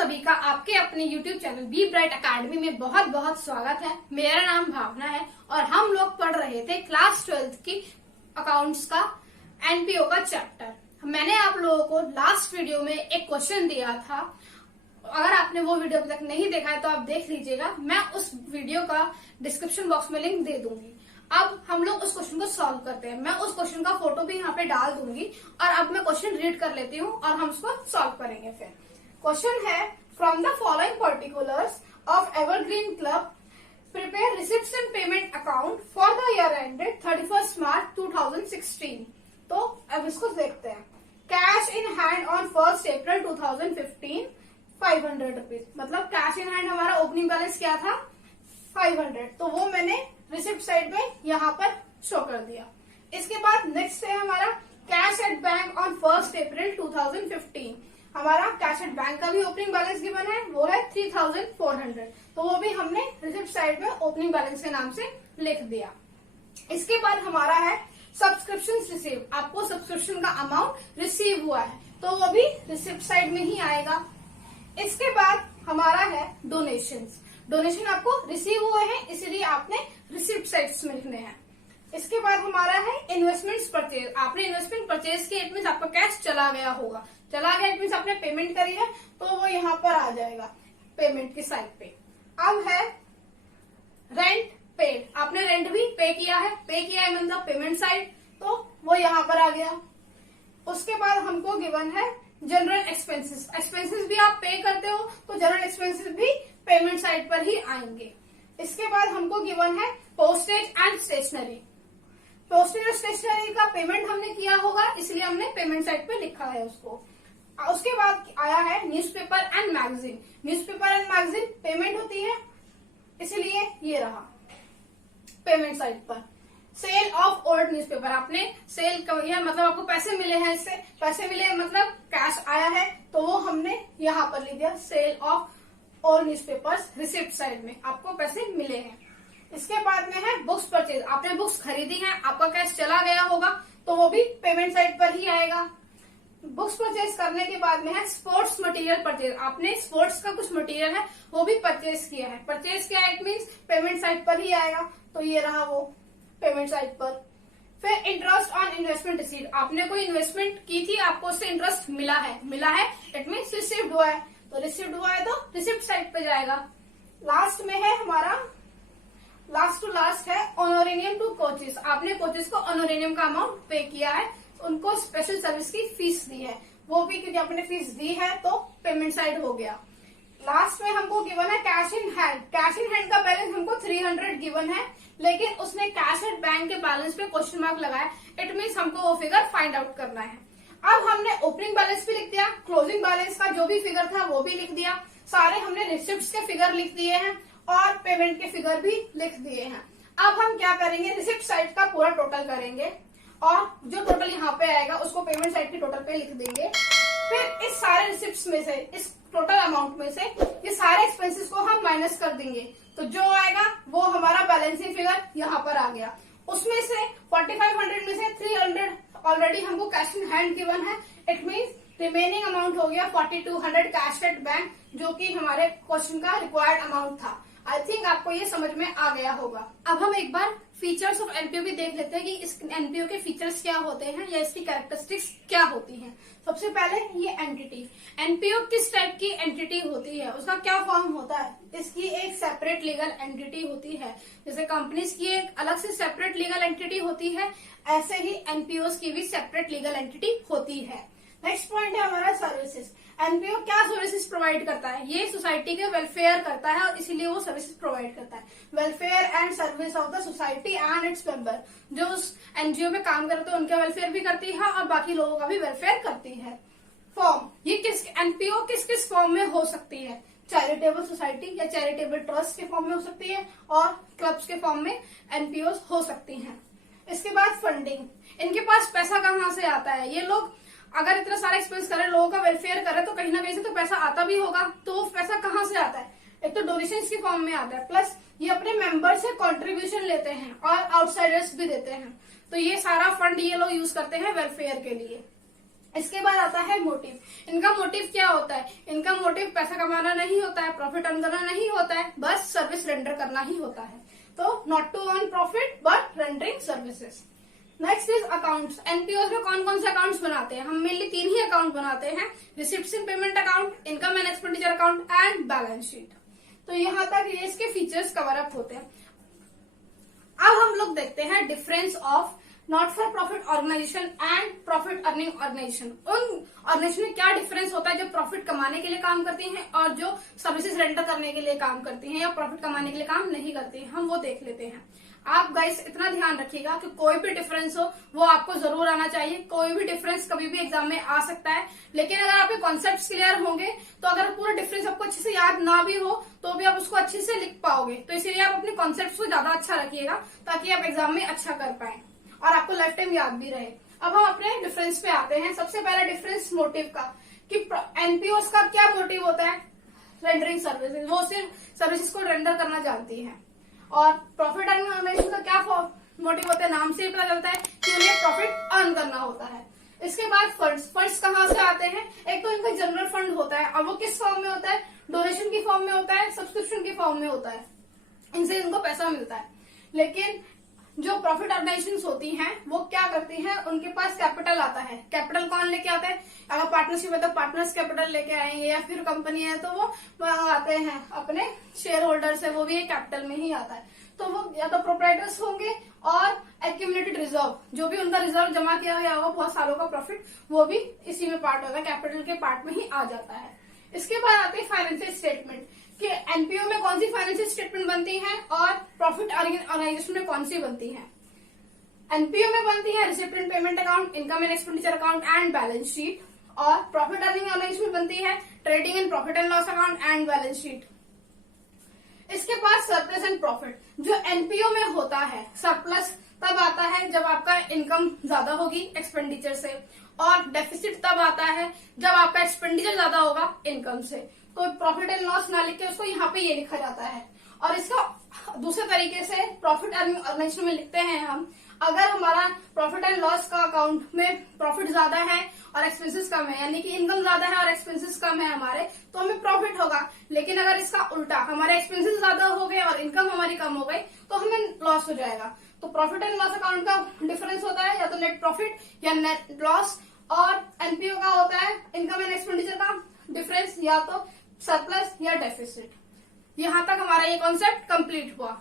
सभी का आपके अपने YouTube channel B bright academy में बहुत बहुत स्वागत है। मेरा नाम भावना है और हम लोग पढ़ रहे थे क्लास 12th की अकाउंट्स का एनपीओ का चैप्टर। मैंने आप लोगों को लास्ट वीडियो में एक क्वेश्चन दिया था। अगर आपने वो वीडियो अभी तक नहीं देखा है तो आप देख लीजिएगा। मैं उस वीडियो का डिस्क्रिप्शन बॉक्स में लिंक दे दूंगी। अब हम लोग उस क्वेश्चन को सॉल्व करते हैं। मैं उस क्वेश्चन का फोटो भी यहाँ पे डाल दूंगी और अब मैं क्वेश्चन रीड कर लेती हूँ और हम उसको सॉल्व करेंगे। फिर क्वेश्चन है, from the following particulars of evergreen club prepare receipts and payment account for the year ended 31 मार्च 2016। तो अब इसको देखते हैं। Cash in hand on 1 April 2015 500 rupees. मतलब कैश इन हैंड हमारा ओपनिंग बैलेंस क्या था 500, तो वो मैंने रिसिप्ट साइड में यहाँ पर शो कर दिया। इसके बाद नेक्स्ट है हमारा कैश एट बैंक ऑन 1 अप्रैल 2015। हमारा कैश एट बैंक का भी ओपनिंग बैलेंस गिवन है, वो है 3400, तो वो भी हमने रिसिप्ट साइड में ओपनिंग बैलेंस के नाम से लिख दिया। इसके बाद हमारा है सब्सक्रिप्शन रिसीव। आपको सब्सक्रिप्शन का अमाउंट रिसीव हुआ है तो वो भी रिसिप्ट साइड में ही आएगा। इसके बाद हमारा है डोनेशंस। डोनेशन आपको रिसीव हुए हैं इसलिए आपने रिसिप्ट साइड्स में लिखने हैं। इसके बाद हमारा है इन्वेस्टमेंट्स परचेज। आपने इन्वेस्टमेंट परचेज किया, इट मीन्स आपका कैश चला गया होगा। चला गया इट मीन्स आपने पेमेंट करी है तो वो यहाँ पर आ जाएगा पेमेंट की साइड पे। अब है रेंट पेड। आपने रेंट भी पे किया है, मतलब पेमेंट साइड, तो वो यहाँ पर आ गया। उसके बाद हमको गिवन है जनरल एक्सपेंसेस। एक्सपेंसेस भी आप पे करते हो तो जनरल एक्सपेंसेस भी पेमेंट साइड पर ही आएंगे। इसके बाद हमको गिवन है पोस्टेज एंड स्टेशनरी। पोस्टेज और स्टेशनरी का पेमेंट हमने किया होगा इसलिए हमने पेमेंट साइड पे लिखा है उसको। उसके बाद आया है newspaper and magazine. Newspaper and magazine payment होती है इसलिए ये रहा पेमेंट साइड पर। सेल ऑफ ओल्ड न्यूज़पेपर, आपने सेल किया मतलब आपको पैसे मिले हैं, इससे पैसे मिले मतलब कैश आया है तो वो हमने यहाँ पर लिख दिया sale of old newspapers. Receipt side में आपको पैसे मिले हैं। इसके बाद में है बुक्स परचेज। आपने बुक्स खरीदी हैं, आपका कैश चला गया होगा तो वो भी पेमेंट साइड पर ही आएगा। बुक्स परचेज करने के बाद में है स्पोर्ट्स मटेरियल परचेज। आपने स्पोर्ट्स का कुछ मटेरियल है वो भी परचेज किया है। परचेज किया इट मीन्स पेमेंट साइड पर ही आएगा, तो ये रहा वो पेमेंट साइड पर। फिर इंटरेस्ट ऑन इन्वेस्टमेंट रिसीव्ड। आपने कोई इन्वेस्टमेंट की थी, आपको उससे इंटरेस्ट मिला है इट मीन्स रिसीव्ड हुआ है, तो रिसीव्ड हुआ है तो रिसिप्ट साइड पे जाएगा। लास्ट में है हमारा लास्ट टू लास्ट है ऑनोरेनियम टू कोचेस। आपने कोचेस को ऑनोरेनियम का अमाउंट पे किया है, उनको स्पेशल सर्विस की फीस दी है, वो भी क्योंकि आपने फीस दी है तो पेमेंट साइड हो गया। लास्ट में हमको गिवन है cash in hand. Cash in hand का बैलेंस हमको 300 गिवन है, लेकिन उसने कैश एट बैंक के बैलेंस पे क्वेश्चन मार्क लगाया, इट मीन्स हमको वो फिगर फाइंड आउट करना है। अब हमने ओपनिंग बैलेंस भी लिख दिया, क्लोजिंग बैलेंस का जो भी फिगर था वो भी लिख दिया, सारे हमने रिसिप्ट्स के फिगर लिख दिए हैं और पेमेंट के फिगर भी लिख दिए हैं। अब हम क्या करेंगे, रिसिप्ट साइड का पूरा टोटल करेंगे और जो टोटल यहाँ पे आएगा उसको पेमेंट साइड के टोटल पे लिख देंगे। फिर इस सारे रिसिप्ट्स में से, इस टोटल अमाउंट में से ये सारे एक्सपेंसेस को हम माइनस कर देंगे, तो जो आएगा वो हमारा बैलेंसिंग फिगर यहाँ पर आ गया। उसमें से 4500 में से 300 ऑलरेडी हमको कैश इन हैंड गिवन है, इट मीन्स रिमेनिंग अमाउंट हो गया 4200 कैश एट बैंक, जो कि हमारे क्वेश्चन का रिक्वायर्ड अमाउंट था। आई थिंक आपको ये समझ में आ गया होगा। अब हम एक बार फीचर्स ऑफ एनपीओ भी देख लेते हैं कि इस एनपीओ के फीचर्स क्या होते हैं या इसकी कैरेक्टरिस्टिक्स क्या होती हैं। सबसे पहले ये एंटिटी। एनपीओ किस टाइप की एंटिटी होती है, उसका क्या फॉर्म होता है। इसकी एक सेपरेट लीगल एंटिटी होती है, जैसे कंपनीज की एक अलग से सेपरेट लीगल एंटिटी होती है, ऐसे ही एनपीओ की भी सेपरेट लीगल एंटिटी होती है। नेक्स्ट पॉइंट है हमारा सर्विसेज। एनपीओ क्या सर्विसेज प्रोवाइड करता है, ये सोसाइटी के वेलफेयर करता है और इसीलिए वो सर्विसेज प्रोवाइड करता है। Welfare and service of the society and its member. जो उस एनजीओ में काम करते हैं उनका वेलफेयर भी करती है और बाकी लोगों का भी वेलफेयर करती है। फॉर्म, ये एनपीओ किस किस फॉर्म में हो सकती है, चैरिटेबल सोसाइटी या चैरिटेबल ट्रस्ट के फॉर्म में हो सकती है और क्लब्स के फॉर्म में एनपीओ हो सकती हैं। इसके बाद फंडिंग, इनके पास पैसा कहाँ से आता है। ये लोग अगर इतना सारा एक्सपेंस करे, लोगों का वेलफेयर करे तो कहीं ना कहीं से तो पैसा आता भी होगा, तो वो पैसा कहाँ से आता है, एक तो डोनेशन के फॉर्म में आता है, प्लस ये अपने मेंबर से कंट्रीब्यूशन लेते हैं और आउटसाइडर्स भी देते हैं, तो ये सारा फंड ये लोग यूज करते हैं वेलफेयर के लिए। इसके बाद आता है मोटिव। इनका मोटिव क्या होता है? इनका मोटिव पैसा कमाना नहीं होता है, प्रॉफिट अर्न करना नहीं होता है, बस सर्विस रेंडर करना ही होता है। तो not to earn profit but rendering services. Next is accounts. NPO में कौन कौन से अकाउंट्स बनाते हैं? हम मेनली 3 ही अकाउंट बनाते हैं, receipts in payment account, income and expenditure account and balance sheet. तो यहाँ तक ये इसके फीचर्स कवर अप होते हैं। अब हम लोग देखते हैं difference of not for profit organisation and profit earning organisation. उन ऑर्गेनाइजेशन में क्या डिफरेंस होता है जो प्रॉफिट कमाने के लिए काम करती हैं और जो सर्विसेज रेंडर करने के लिए काम करती हैं या प्रॉफिट कमाने के लिए काम नहीं करती हैं, हम वो देख लेते हैं। आप गाइस इतना ध्यान रखिएगा कि कोई भी डिफरेंस हो वो आपको जरूर आना चाहिए। कोई भी डिफरेंस कभी भी एग्जाम में आ सकता है, लेकिन अगर आपके कॉन्सेप्ट्स क्लियर होंगे तो अगर पूरा डिफरेंस आपको अच्छे से याद ना भी हो तो भी आप उसको अच्छे से लिख पाओगे। तो इसीलिए आप अपने कॉन्सेप्ट्स को ज्यादा अच्छा रखिएगा ताकि आप एग्जाम में अच्छा कर पाए और आपको लाइफ टाइम याद भी रहे। अब हम अपने डिफरेंस पे आते हैं। सबसे पहला डिफरेंस मोटिव का, कि एनपीओ का क्या मोटिव होता है? रेंडरिंग सर्विसेज, वो सिर्फ सर्विसेज को रेंडर करना जानती है। और प्रॉफिट अर्निंग ऑर्गेनाइजेशन का क्या मोटिव होता है? नाम से ही पता चलता है कि उन्हें प्रॉफिट अर्न करना होता है। इसके बाद फंड्स कहाँ से आते हैं? एक तो इनका जनरल फंड होता है और वो किस फॉर्म में होता है? डोनेशन की फॉर्म में होता है, सब्सक्रिप्शन की फॉर्म में होता है, इनसे इनको पैसा मिलता है। लेकिन जो प्रॉफिट ऑर्गेनाइजेशंस होती हैं वो क्या करती हैं? उनके पास कैपिटल आता है। कैपिटल कौन लेके आता है? अगर पार्टनरशिप है तो पार्टनर्स कैपिटल लेके आएंगे, या फिर कंपनी है तो वो आते हैं अपने शेयर होल्डर से, वो भी एक कैपिटल में ही आता है। तो वो या तो प्रोप्राइटर्स होंगे और एक्यूमुलेटेड रिजर्व, जो भी उनका रिजर्व जमा किया गया होगा बहुत सालों का प्रॉफिट, वो भी इसी में पार्ट होगा, कैपिटल के पार्ट में ही आ जाता है। इसके बाद आते हैं फाइनेंशियल स्टेटमेंट, कि एनपीओ में कौन सी फाइनेंशियल स्टेटमेंट बनती है और प्रॉफिट ऑर्गेनाइजेशन में कौन सी बनती है। एनपीओ में बनती है receipt and payment account, income and expenditure account and balance sheet, और प्रॉफिट अर्निंग ऑर्गेनाइजेशन में बनती है trading and profit and loss account and balance sheet. इसके बाद सरप्लस एंड प्रॉफिट, जो एनपीओ में होता है, सरप्लस तब आता है जब आपका इनकम ज्यादा होगी एक्सपेंडिचर से, और डेफिसिट तब आता है जब आपका एक्सपेंडिचर ज्यादा होगा इनकम से। तो प्रॉफिट एंड लॉस ना लिख के उसको यहाँ पे ये लिखा जाता है। और इसका दूसरे तरीके से प्रॉफिट अर्निंग ऑर्गेनाइजेशन में लिखते हैं हम, अगर हमारा प्रॉफिट एंड लॉस का अकाउंट में प्रॉफिट ज्यादा है और एक्सपेंसेस कम है, यानी कि इनकम ज्यादा है और एक्सपेंसेस कम है हमारे, तो हमें प्रॉफिट होगा। लेकिन अगर इसका उल्टा, हमारे एक्सपेंसेस ज्यादा हो गए और इनकम हमारी कम हो गई, तो हमें लॉस हो जाएगा। तो प्रॉफिट एंड लॉस अकाउंट का डिफरेंस होता है या तो नेट प्रॉफिट या नेट लॉस, और एनपीओ का होता है इनकम एंड एक्सपेंडिचर का डिफरेंस या तो सरप्लस या डेफिसिट। यहाँ तक हमारा ये कॉन्सेप्ट कंप्लीट हुआ।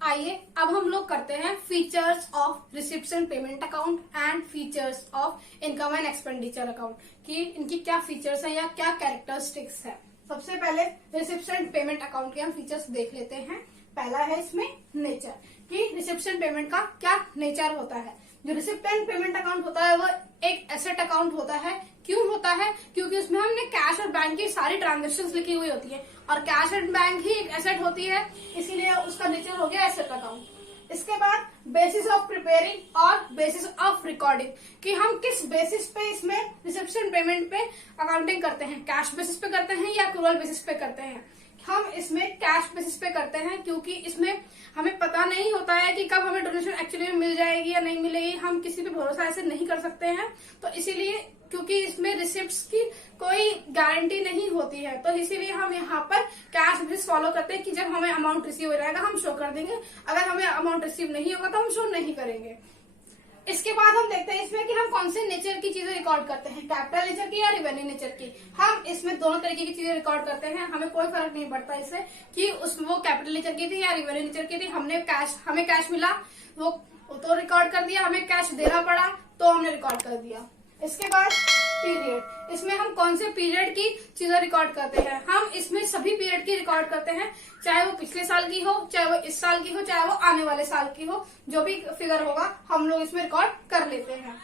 आइए अब हम लोग करते हैं features of receipts and payment account and features of income and expenditure account, कि इनकी क्या फीचर्स है या क्या कैरेक्टरिस्टिक्स है। सबसे पहले रिसिप्ट्स एंड पेमेंट अकाउंट के हम फीचर्स देख लेते हैं। पहला है इसमें नेचर, कि रिसिप्ट्स एंड पेमेंट का क्या नेचर होता है। जो रिसिप्ट एंड पेमेंट अकाउंट होता है वो एक एसेट अकाउंट होता है। क्यों होता है? क्योंकि उसमें हमने कैश और बैंक की सारी ट्रांजेक्शन्स लिखी हुई होती है, और कैश एंड बैंक ही एक एसेट होती है, इसीलिए उसका नेचर हो गया एसेट अकाउंट। इसके बाद बेसिस ऑफ प्रिपेयरिंग और बेसिस ऑफ रिकॉर्डिंग, कि हम किस बेसिस पे इसमें रिसिप्ट एंड पेमेंट पे अकाउंटिंग करते हैं, कैश बेसिस पे करते हैं या एक्रूअल बेसिस पे करते हैं। हम इसमें कैश बेसिस पे करते हैं क्योंकि इसमें हमें पता नहीं होता है कि कब हमें डोनेशन एक्चुअली में मिल जाएगी या नहीं मिलेगी, हम किसी पे भरोसा ऐसे नहीं कर सकते हैं। तो इसीलिए, क्योंकि इसमें रिसिप्ट्स की कोई गारंटी नहीं होती है, तो इसीलिए हम यहाँ पर कैश बेसिस फॉलो करते हैं कि जब हमें अमाउंट रिसीव हो जाएगा हम शो कर देंगे, अगर हमें अमाउंट रिसीव नहीं होगा तो हम शो नहीं करेंगे। इसके बाद हम देखते हैं इसमें कि हम कौन से नेचर की चीजें रिकॉर्ड करते हैं, कैपिटल नेचर की या रेवेन्यू नेचर की। हम इसमें दोनों तरीके की चीजें रिकॉर्ड करते हैं, हमें कोई फर्क नहीं पड़ता इससे कि उसमें वो कैपिटल नेचर की थी या रेवेन्यू नेचर की थी। हमें कैश मिला वो तो रिकॉर्ड कर दिया, हमें कैश देना पड़ा तो हमने रिकॉर्ड कर दिया। इसके बाद पीरियड, इसमें हम कौन से पीरियड की चीजें रिकॉर्ड करते हैं। हम इसमें सभी पीरियड की रिकॉर्ड करते हैं, चाहे वो पिछले साल की हो, चाहे वो इस साल की हो, चाहे वो आने वाले साल की हो, जो भी फिगर होगा हम लोग इसमें रिकॉर्ड कर लेते हैं।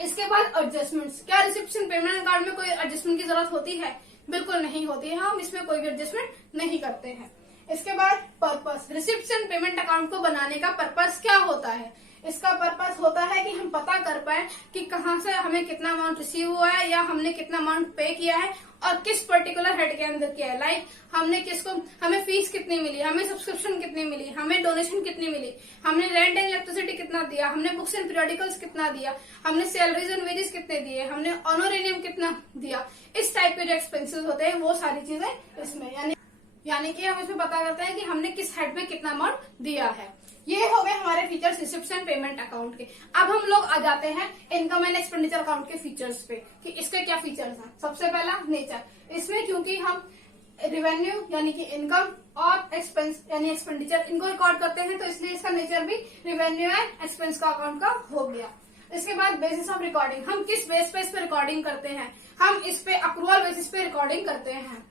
इसके बाद एडजस्टमेंट्स, क्या रिसिप्ट एंड पेमेंट अकाउंट में कोई एडजस्टमेंट की जरूरत होती है? बिल्कुल नहीं होती है, हम इसमें कोई भी एडजस्टमेंट नहीं करते हैं। इसके बाद purpose, receipt and payment account को बनाने का पर्पस क्या होता है। इसका पर्पस होता है कि हम पता कर पाए कि कहाँ से हमें कितना अमाउंट रिसीव हुआ है या हमने कितना अमाउंट पे किया है और किस पर्टिकुलर हेड के अंदर किया है। लाइक हमें फीस कितनी मिली, हमें सब्सक्रिप्शन कितनी मिली, हमें डोनेशन कितनी मिली, हमने रेंट एंड इलेक्ट्रिसिटी कितना दिया, हमने बुक्स एंड पीरियडिकल्स कितना दिया, हमने सैलरीज एंड वेजेस कितने दिए, हमने ऑनोरेरियम कितना दिया। इस टाइप के जो एक्सपेंसेस होते हैं वो सारी चीजें इसमें यानी कि हम इसमें पता करते हैं कि हमने किस हेड में कितना अमाउंट दिया है। ये हो गए हमारे features receipts and payment account के। अब हम लोग आ जाते हैं इनकम एंड एक्सपेंडिचर अकाउंट के फीचर्स पे कि इसके क्या फीचर्स हैं। सबसे पहला नेचर। इसमें क्योंकि हम रेवेन्यू यानी कि इनकम और एक्सपेंस यानी एक्सपेंडिचर इनको रिकॉर्ड करते हैं, तो इसलिए इसका नेचर भी रेवेन्यू एंड एक्सपेंस का अकाउंट का हो गया। इसके बाद बेसिस ऑफ रिकॉर्डिंग, हम किस बेस पे इस पे रिकॉर्डिंग करते हैं, हम इस पे अक्रूवल बेसिस पे रिकॉर्डिंग करते हैं।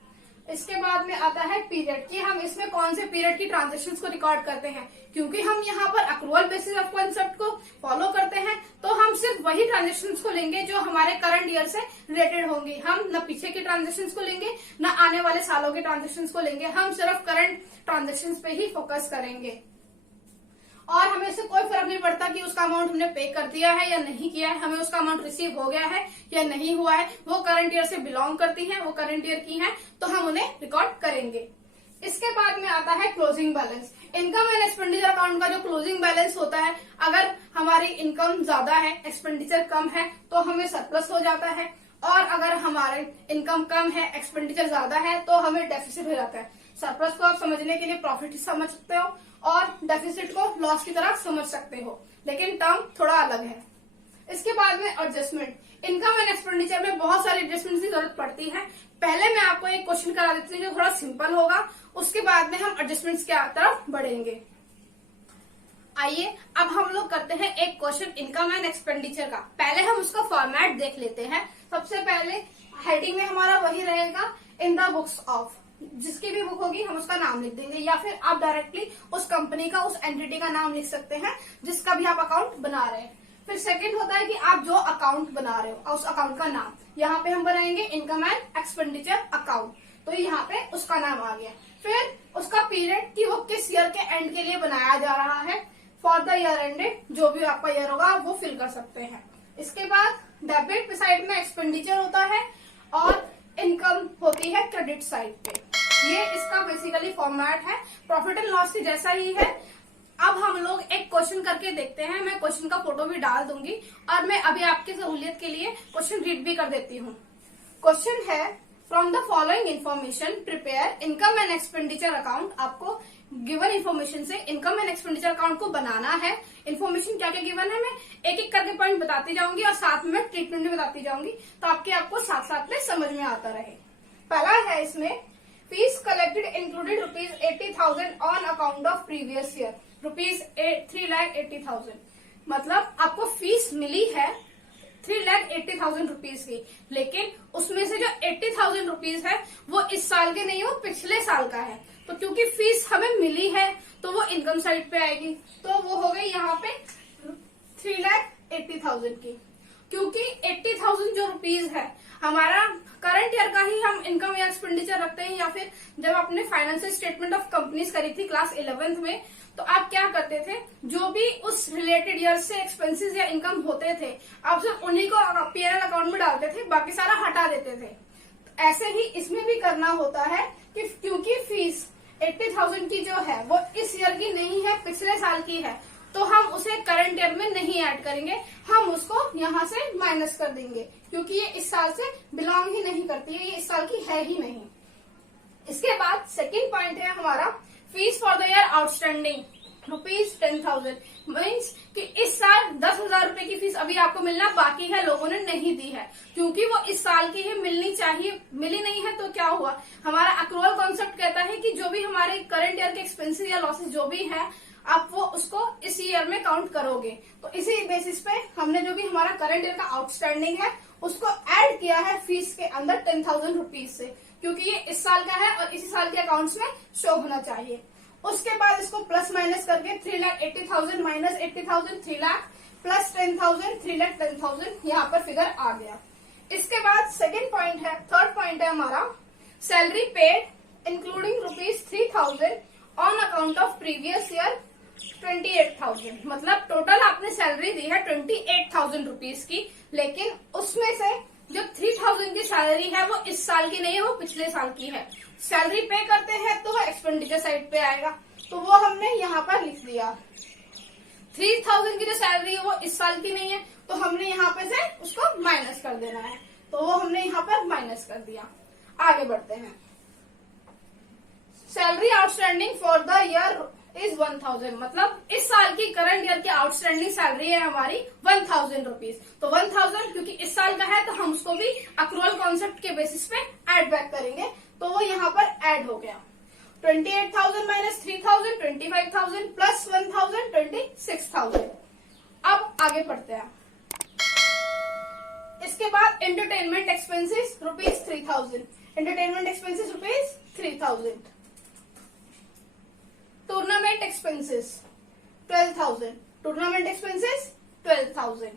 इसके बाद में आता है पीरियड कि हम इसमें कौन से पीरियड की ट्रांजेक्शन्स को रिकॉर्ड करते हैं। क्योंकि हम यहाँ पर अक्रूवल बेसिस ऑफ कॉन्सेप्ट को फॉलो करते हैं, तो हम सिर्फ वही ट्रांजेक्शन्स को लेंगे जो हमारे करंट ईयर से रिलेटेड होंगी। हम न पीछे की ट्रांजेक्शन्स को लेंगे न आने वाले सालों के ट्रांजेक्शन्स को लेंगे, हम सिर्फ करंट ट्रांजेक्शन्स पे ही फोकस करेंगे। और हमें इससे कोई फर्क नहीं पड़ता कि उसका अमाउंट हमने पे कर दिया है या नहीं किया है, हमें उसका अमाउंट रिसीव हो गया है या नहीं हुआ है। वो करंट ईयर से बिलोंग करती हैं, वो करंट ईयर की हैं, तो हम उन्हें रिकॉर्ड करेंगे। इसके बाद में आता है closing balance. Income and expenditure account का जो क्लोजिंग बैलेंस होता है, अगर हमारी इनकम ज्यादा है एक्सपेंडिचर कम है तो हमें सरप्लस हो जाता है, और अगर हमारे इनकम कम है एक्सपेंडिचर ज्यादा है तो हमें डेफिसिट हो जाता है। सरप्लस को आप समझने के लिए प्रॉफिट समझ सकते हो और डेफिसिट को लॉस की तरह समझ सकते हो, लेकिन टर्म थोड़ा अलग है। इसके बाद में एडजस्टमेंट। इनकम एंड एक्सपेंडिचर में बहुत सारी एडजस्टमेंट की जरूरत पड़ती है। पहले मैं आपको एक क्वेश्चन करा देती हूँ जो थोड़ा सिंपल होगा, उसके बाद में हम एडजस्टमेंट्स की तरफ बढ़ेंगे। आइए अब हम लोग करते हैं एक क्वेश्चन इनकम एंड एक्सपेंडिचर का। पहले हम उसका फॉर्मेट देख लेते हैं। सबसे पहले हेडिंग में हमारा वही रहेगा इन द बुक्स ऑफ, जिसकी भी बुक होगी हम उसका नाम लिख देंगे, या फिर आप डायरेक्टली उस कंपनी का, उस एंटिटी का नाम लिख सकते हैं जिसका भी आप अकाउंट बना रहे हैं। फिर सेकंड होता है कि आप जो अकाउंट बना रहे हो उस अकाउंट का नाम, यहाँ पे हम बनाएंगे इनकम एंड एक्सपेंडिचर अकाउंट, तो यहाँ पे उसका नाम आ गया। फिर उसका पीरियड कि वो किस ईयर के एंड के लिए बनाया जा रहा है, फॉर द ईयर एंडेड, जो भी आपका ईयर होगा वो फिल कर सकते हैं। इसके बाद डेबिट साइड में एक्सपेंडिचर होता है और इनकम होती है क्रेडिट साइड पे। ये इसका बेसिकली फॉर्मेट है, प्रॉफिट एंड लॉस की जैसा ही है। अब हम लोग एक क्वेश्चन करके देखते हैं। मैं क्वेश्चन का फोटो भी डाल दूंगी और मैं अभी आपकी सहूलियत के लिए क्वेश्चन रीड भी कर देती हूँ। क्वेश्चन है, from the following information prepare income and expenditure account. आपको गिवन इन्फॉर्मेशन से इनकम एंड एक्सपेंडिचर अकाउंट को बनाना है। इन्फॉर्मेशन क्या क्या गिवन है मैं एक एक करके पॉइंट बताती जाऊंगी और साथ में ट्रीटमेंट भी बताती जाऊंगी, ताकि आपको साथ साथ में समझ में आता रहे। पहला है इसमें, fees collected included ₹80,000 on account of previous year, ₹3,80,000। मतलब आपको फीस मिली है ₹3,80,000 की, लेकिन उसमें से जो ₹80,000 है वो इस साल के नहीं, वो पिछले साल का है। तो क्योंकि फीस हमें मिली है तो वो इनकम साइड पे आएगी, तो वो हो गई यहाँ पे 3,80,000 की। क्योंकि 80,000 जो रुपीज है हमारा करंट ईयर का ही हम इनकम या एक्सपेंडिचर रखते हैं, या फिर जब आपने फाइनेंशियल स्टेटमेंट ऑफ कंपनीज करी थी क्लास 11th में, तो आप क्या करते थे, जो भी उस रिलेटेड ईयर से एक्सपेंसेस या इनकम होते थे आप सिर्फ उन्हीं को पीएनएल अकाउंट में डालते थे, बाकी सारा हटा देते थे। ऐसे ही इसमें भी करना होता है कि क्योंकि फीस 80,000 की जो है वो इस ईयर की नहीं है, पिछले साल की है, तो हम उसे करंट ईयर में नहीं ऐड करेंगे, हम उसको यहाँ से माइनस कर देंगे, क्योंकि ये इस साल से बिलोंग ही नहीं करती है, ये इस साल की है ही नहीं। इसके बाद सेकंड पॉइंट है हमारा, fees for the year outstanding ₹10,000। Means कि इस साल 10,000 रुपए की फीस अभी आपको मिलना बाकी है, लोगों ने नहीं दी है, क्योंकि वो इस साल की ही मिलनी चाहिए, मिली नहीं है तो क्या हुआ, हमारा अक्रूवल कॉन्सेप्ट कहता है कि जो भी हमारे करंट ईयर के एक्सपेंसेस या लॉसेस जो भी है, आप वो उसको इस ईयर में काउंट करोगे। तो इसी बेसिस पे हमने जो भी हमारा करंट ईयर का आउटस्टैंडिंग है उसको ऐड किया है फीस के अंदर 10,000 रुपीज से, क्योंकि ये इस साल का है और इसी साल के अकाउंट्स में शो होना चाहिए। उसके बाद इसको प्लस माइनस करके 3,80,000 माइनस 80,000 3 लाख प्लस 10,000 3,10,000 यहाँ पर फिगर आ गया। इसके बाद सेकेंड पॉइंट है, थर्ड पॉइंट है हमारा, salary paid including ₹3,000 on account of previous year 28,000, मतलब टोटल आपने सैलरी दी है 28,000 रुपीज की, लेकिन उसमें से जो 3,000 की सैलरी है वो इस साल की नहीं है, वो पिछले साल की है। सैलरी पे करते हैं तो वो एक्सपेंडिचर साइड पे आएगा, तो वो हमने यहाँ पर लिख दिया। 3,000 की जो सैलरी है वो इस साल की नहीं है, तो हमने यहाँ पे से उसको माइनस कर देना है, तो वो हमने यहाँ पर माइनस कर दिया। आगे बढ़ते हैं। Salary outstanding for the year is 1,000, मतलब इस साल की करंट ईयर की आउटस्टैंडिंग सैलरी है हमारी 1,000 रुपीज। तो 1,000 क्योंकि इस साल का है तो हम उसको भी अक्रूवल कॉन्सेप्ट के बेसिस पे ऐड बैक करेंगे, तो वो यहाँ पर ऐड हो गया। 28,000 माइनस 3,000 25,000 प्लस 1,000 26,000। अब आगे बढ़ते हैं। इसके बाद entertainment expenses rupees 3,000, entertainment expenses rupees 3,000। Tournament expenses 12,000, tournament expenses 12,000।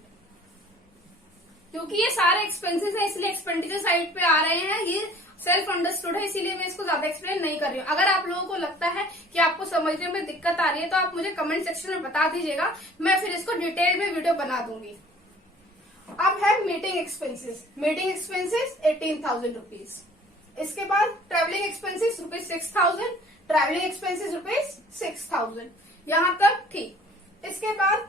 क्योंकि ये सारे एक्सपेंसेस है इसलिए एक्सपेंडिचर साइड पे आ रहे हैं, ये सेल्फ अंडरस्टूड है, इसीलिए मैं इसको ज्यादा एक्सप्लेन नहीं कर रही हूँ। अगर आप लोगों को लगता है कि आपको समझने में दिक्कत आ रही है तो आप मुझे कमेंट सेक्शन में बता दीजिएगा, मैं फिर इसको डिटेल में वीडियो बना दूंगी। अब है meeting expenses, meeting expenses 18,000 rupees. इसके बाद travelling expenses rupees 6,000, travelling expenses rupees 6,000, यहाँ तक ठीक। इसके बाद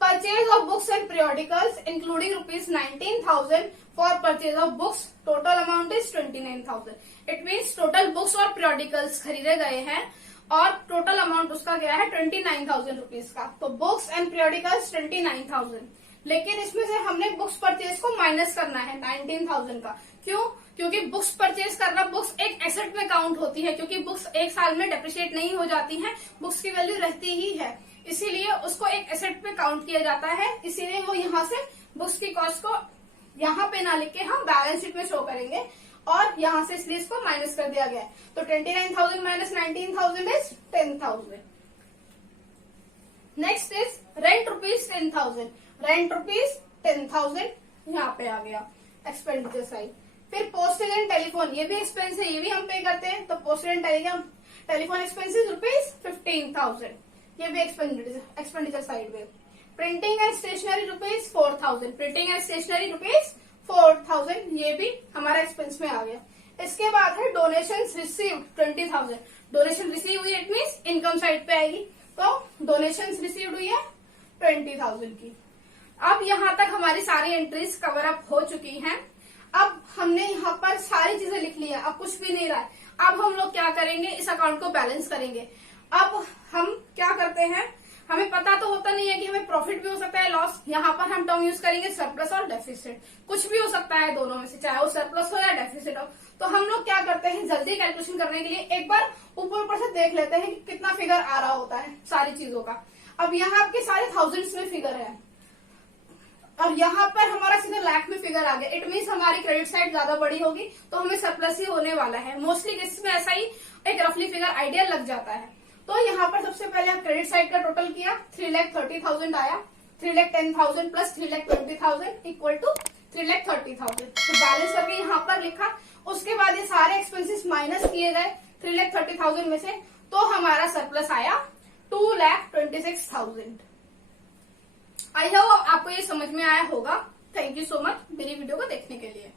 purchase of books and periodicals including rupees 19,000 for purchase of books, total amount is 29,000। It means total books और periodicals खरीदे गए हैं और टोटल अमाउंट उसका गया है 29,000 रुपीज का। तो बुक्स एंड periodicals 29,000, लेकिन इसमें से हमने बुक्स परचेज को माइनस करना है 19,000 का। क्यों? क्योंकि बुक्स परचेज करना, बुक्स एक एसेट में काउंट होती है, क्योंकि बुक्स एक साल में डेप्रिशिएट नहीं हो जाती हैं, बुक्स की वैल्यू रहती ही है, इसीलिए उसको एक एसेट पे काउंट किया जाता है। इसीलिए वो यहाँ से बुक्स की कॉस्ट को यहाँ पे ना लिख के हम बैलेंस शीट में शो करेंगे, और यहाँ से इसलिए इसको माइनस कर दिया गया है। तो 29,000 minus 19,000 is 10,000। Next is rent rupees 10,000, rent rupees 10,000 यहाँ पे आ गया एक्सपेंडिचर साइड। फिर पोस्टेज एंड टेलीफोन, ये भी एक्सपेंस है, ये भी हम पे करते हैं, तो postage and telephone expenses rupees 15,000, ये भी एक्सपेंडिचर साइड में। Printing and stationery rupees 4,000, printing and stationery rupees 4,000, ये भी हमारा एक्सपेंस में आ गया। इसके बाद है डोनेशन रिसीव्ड 20,000, डोनेशन रिसीव हुई इट मीन्स इनकम साइड पे आएगी, तो डोनेशन रिसीव्ड हुई है 20,000 की। अब यहाँ तक हमारी सारी एंट्रीज कवर अप हो चुकी हैं। अब हमने यहाँ पर सारी चीजें लिख ली है, अब कुछ भी नहीं रहा है। अब हम लोग क्या करेंगे, इस अकाउंट को बैलेंस करेंगे। अब हम क्या करते हैं, हमें पता तो होता नहीं है कि हमें प्रॉफिट भी हो सकता है, लॉस। यहाँ पर हम टर्म यूज करेंगे सरप्लस और डेफिसिट, कुछ भी हो सकता है दोनों में से, चाहे वो सरप्लस हो या डेफिसिट हो। तो हम लोग क्या करते हैं, जल्दी कैलकुलेशन करने के लिए एक बार ऊपर से देख लेते हैं कि कितना फिगर आ रहा होता है सारी चीजों का। अब यहाँ आपके सारे थाउजेंड्स में फिगर है और यहाँ पर हमारा सीधा लाख में फिगर आ गया। इट मीन्स हमारी क्रेडिट साइड ज्यादा बड़ी होगी तो हमें सरप्लस ही होने वाला है। मोस्टली केसेस में ऐसा ही एक रफली फिगर आइडिया लग जाता है। तो यहाँ पर सबसे पहले हम क्रेडिट साइड का टोटल किया, 3,30,000 आया, 3,10,000 प्लस 3,20,000 इक्वल टू 3,30,000। तो बैलेंस करके यहाँ पर लिखा। उसके बाद ये सारे एक्सपेंसेस माइनस किए गए 3,30,000 में से, तो हमारा सरप्लस आया 2,26,000। आई होप आपको ये समझ में आया होगा। थैंक यू सो मच मेरी वीडियो को देखने के लिए।